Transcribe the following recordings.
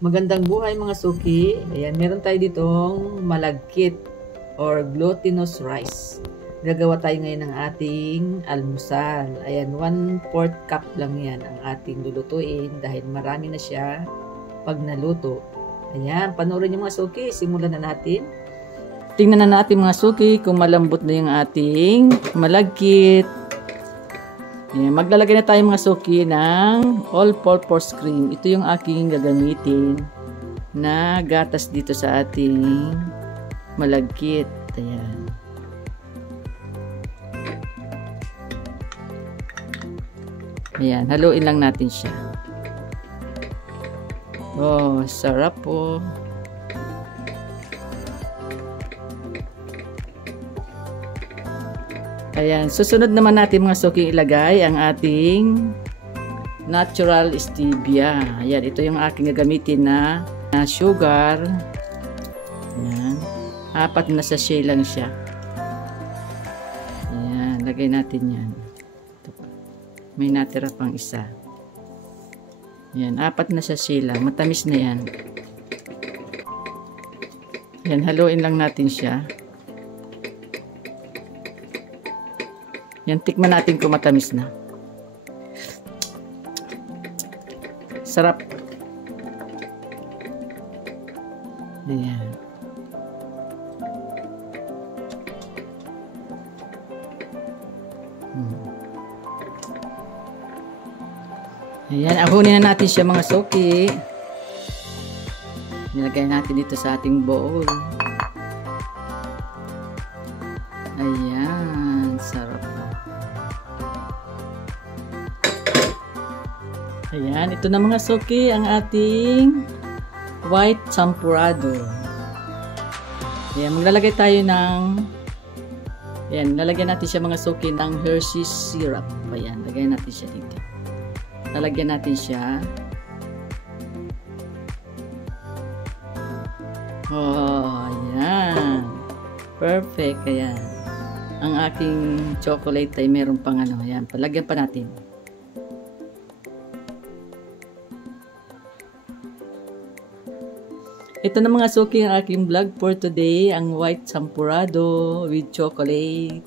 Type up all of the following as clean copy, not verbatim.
Magandang buhay mga suki. Ayan, meron tayo ditong malagkit or glutinous rice. Gagawa tayo ngayon ng ating almusal. Ayan, 1/4 cup lang yan ang ating lulutuin dahil marami na siya pag naluto. Ayan, panoorin niyo mga suki. Simulan na natin. Tingnan na natin mga suki kung malambot na yung ating malagkit. Ayan, maglalagay na tayo mga suki ng all-purpose cream. Ito yung aking gagamitin na gatas dito sa ating malagkit. Ayan. Ayan, haluin lang natin siya. Oh, sarap po. Ayan, susunod naman natin mga suki ilagay ang ating natural stevia. Ayan, ito yung aking gagamitin na sugar. Ayan, 4 na sachet lang siya. Ayan, lagay natin yan. May natira pang isa. Ayan, 4 na sachet lang. Matamis na yan. Ayan, haluin lang natin siya. Yan, tikman natin kung matamis na. Sarap. Ayan. Ayan, ahunin na natin siya mga suki. Nilagay natin dito sa ating bowl. Ayan, sarap. Ayan, ito na mga suki ang ating white champurrado. Ayan, maglalagay tayo ng ayan, lalagyan natin siya mga suki ng Hershey's syrup. Ayan, lagyan natin siya dito. Lalagyan natin siya. Oh, ayan. Perfect, ayan. Ang aking chocolate ay meron pang ano, ayan, palagyan pa natin. Ito na mga suki ang aking vlog for today, ang white champurrado with chocolate.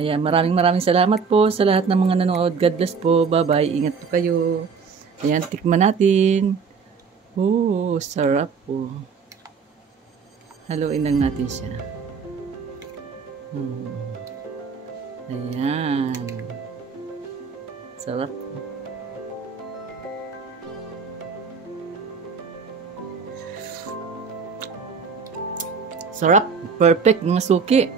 Ayan, maraming salamat po sa lahat ng mga nanood. God bless po. Bye-bye. Ingat po kayo. Ayan, tikman natin. Oh, sarap po. Haluin lang natin siya. Ayan. Sarap po. Sarap. Perfect mga suki.